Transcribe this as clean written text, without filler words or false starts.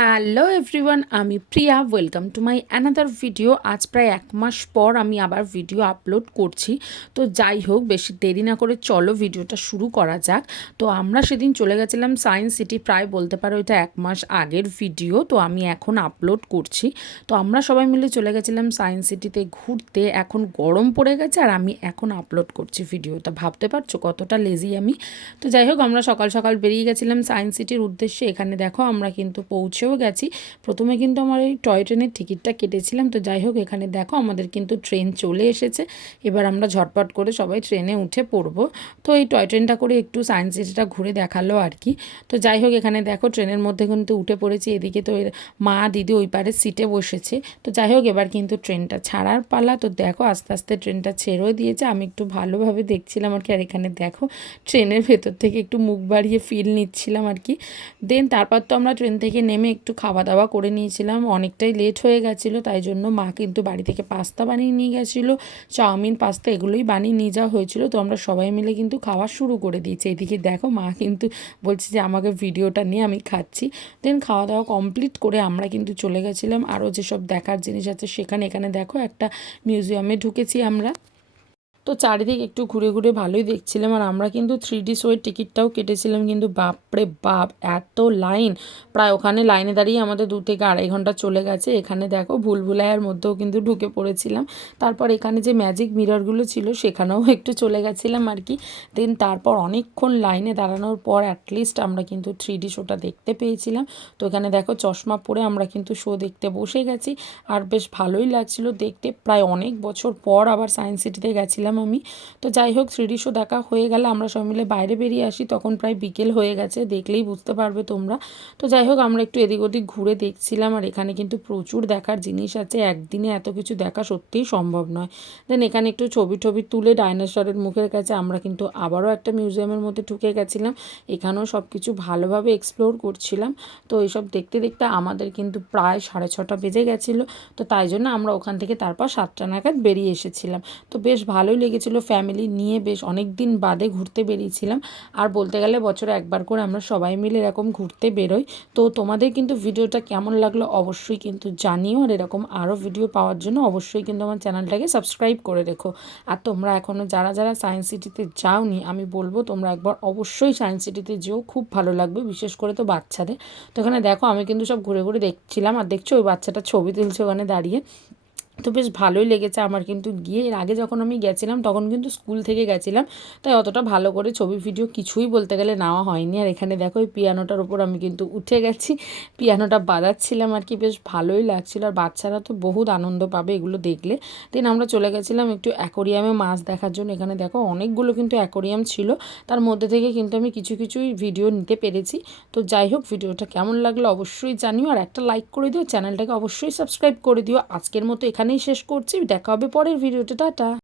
Hello everyone, আমি Priya. Welcome to my another video. আজ প্রায় 1 মাস পর আমি আবার ভিডিও আপলোড করছি। তো যাই হোক, বেশি দেরি না করে চলো ভিডিওটা শুরু করা যাক। তো আমরা সেদিন চলে গেছিলাম সায়েন্স সিটি, প্রায় বলতে পারো এটা 1 মাস আগের ভিডিও। তো আমি এখন আপলোড করছি। তো আমরা সবাই মিলে চলে গেছিলাম সায়েন্স সিটিতে ঘুরতে। এখন গরম পড়ে গেছে আর আমি এখন আপলোড করছি ভিডিওটা। ভাবতে পারছো কতটা লেজি আমি। তো যাই হোক, আমরা সকাল সকাল বেরিয়ে গেছিলাম সায়েন্স সিটির উদ্দেশ্যে। এখানে দেখো আমরা কিন্তু পৌঁছেও গেছি। প্রথমে কিন্তু আমার এই টয় ট্রেনের টিকিটটা কেটেছিলাম। তো যাই হোক, এখানে দেখো আমাদের কিন্তু ট্রেন চলে এসেছে। এবার আমরা ঝটপট করে সবাই ট্রেনে উঠে পড়বো। তো এই টয় ট্রেনটা করে একটু সায়েন্স সিটিটা ঘুরে দেখালো আর কি। তো যাই হোক, এখানে দেখো ট্রেনের মধ্যে কিন্তু উঠে পড়েছি। এদিকে তো এর মা দিদি ওই পারে সিটে বসেছে। তো যাই হোক, এবার কিন্তু ট্রেনটা ছাড়ার পালা। তো দেখো আস্তে আস্তে ট্রেনটা ছেড়েও দিয়েছে। আমি একটু ভালোভাবে দেখছিলাম আর কি। আর এখানে দেখো ট্রেনের ভেতর থেকে একটু মুখ বাড়িয়ে ফিল নিচ্ছিলাম আর কি। দেন তারপর তো আমরা ট্রেন থেকে নেমে একটু খাওয়া দাওয়া করে নিয়েছিলাম। অনেকটাই লেট হয়ে গেছিলো, তাই জন্য মা কিন্তু বাড়ি থেকে পাস্তা বানিয়ে নিয়ে গেছিলো। চাউমিন, পাস্তা এগুলোই বানিয়ে নিয়ে যাওয়া হয়েছিল। তো আমরা সবাই মিলে কিন্তু খাওয়া শুরু করে দিয়েছি। এদিকে দেখো মা কিন্তু বলছে যে আমাকে ভিডিওটা নিয়ে আমি খাচ্ছি। দেন খাওয়া দাওয়া কমপ্লিট করে আমরা কিন্তু চলে গেছিলাম আরও যেসব দেখার জিনিস আছে সেখানে। এখানে দেখো একটা মিউজিয়ামে ঢুকেছি আমরা। তো চারিদিক একটু ঘুরে ঘুরে ভালোই দেখছিলাম। আর আমরা কিন্তু 3D শোয়ের টিকিটটাও কেটেছিলাম, কিন্তু বাপরে বাপ এত লাইন! প্রায় ওখানে লাইনে দাঁড়িয়ে আমাদের 2 থেকে 2.5 ঘন্টা চলে গেছে। এখানে দেখো ভুলভুলাইয়ার মধ্যেও কিন্তু ঢুকে পড়েছিলাম। তারপর এখানে যে ম্যাজিক মিররগুলো ছিল সেখানেও একটু চলে গেছিলাম আর কি। দেন তারপর অনেকক্ষণ লাইনে দাঁড়ানোর পর অ্যাটলিস্ট আমরা কিন্তু 3D শোটা দেখতে পেয়েছিলাম। তো এখানে দেখো চশমা পরে আমরা কিন্তু শো দেখতে বসে গেছি। আর বেশ ভালোই লাগছিল দেখতে। প্রায় অনেক বছর পর আবার সায়েন্স সিটিতে গেছিলাম আমি। তো যাই হোক, 3D শো দেখা হয়ে গেলে আমরা সবাই মিলে বাইরে বেরিয়ে আসি। তখন প্রায় বিকেল হয়ে গেছে, দেখলেই বুঝতে পারবে তোমরা। তো যাই হোক, আমরা একটু এদিক ওদিক ঘুরে দেখছিলাম। আর এখানে কিন্তু প্রচুর দেখার জিনিস আছে। একদিনে এত কিছু দেখা সত্যিই সম্ভব নয়। দেন এখানে একটু ছবি টবি তুলে ডাইনোসরের মুখের কাছে আমরা কিন্তু আবারও একটা মিউজিয়ামের মধ্যে ঢুকে গেছিলাম। এখানেও সব কিছু ভালোভাবে এক্সপ্লোর করছিলাম। তো এইসব দেখতে দেখতে আমাদের কিন্তু প্রায় 6:30 বেজে গেছিলো। তো তাই জন্য আমরা ওখান থেকে তারপর 7টা নাগাদ বেরিয়ে এসেছিলাম। তো বেশ ভালোই লেগেছিলো। ফ্যামিলি নিয়ে বেশ অনেক দিন বাদে ঘুরতে বেরিয়েছিলাম। আর বলতে গেলে বছরে একবার করে আমরা সবাই মিলে এরকম ঘুরতে বেরোই। তো তোমাদের কিন্তু ভিডিওটা কেমন লাগলো অবশ্যই কিন্তু জানিও। আর এরকম আরও ভিডিও পাওয়ার জন্য অবশ্যই কিন্তু আমার চ্যানেলটাকে সাবস্ক্রাইব করে রেখো। আর তোমরা এখনও যারা যারা সায়েন্স সিটিতে যাওনি, আমি বলবো তোমরা একবার অবশ্যই সায়েন্স সিটিতে যেও, খুব ভালো লাগবে, বিশেষ করে তো বাচ্চাদের। তো এখানে দেখো আমি কিন্তু সব ঘুরে ঘুরে দেখছিলাম। আর দেখছো ওই বাচ্চাটা ছবি তুলছে ওখানে দাঁড়িয়ে। তো বেশ ভালোই লেগেছে আমার কিন্তু গিয়ে। এর আগে যখন আমি গেছিলাম তখন কিন্তু স্কুল থেকে গেছিলাম, তাই অতটা ভালো করে ছবি ভিডিও কিছুই বলতে গেলে নেওয়া হয়নি। আর এখানে দেখো এই পিয়ানোটার উপর আমি কিন্তু উঠে গেছি, পিয়ানোটা বাজাচ্ছিলাম আর কি। বেশ ভালোই লাগছিল। আর বাচ্চারা তো বহুত আনন্দ পাবে এগুলো দেখলে। দেন আমরা চলে গেছিলাম একটু অ্যাকোরিয়ামে মাছ দেখার জন্য। এখানে দেখো অনেকগুলো কিন্তু অ্যাকোরিয়াম ছিল, তার মধ্যে থেকে কিন্তু আমি কিছু কিছুই ভিডিও নিতে পেরেছি। তো যাই হোক, ভিডিওটা কেমন লাগলো অবশ্যই জানিও। আর একটা লাইক করে দিও, চ্যানেলটাকে অবশ্যই সাবস্ক্রাইব করে দিও। আজকের মতো এখানেই শেষ করছি। দেখা হবে পরের ভিডিওতে। টাটা।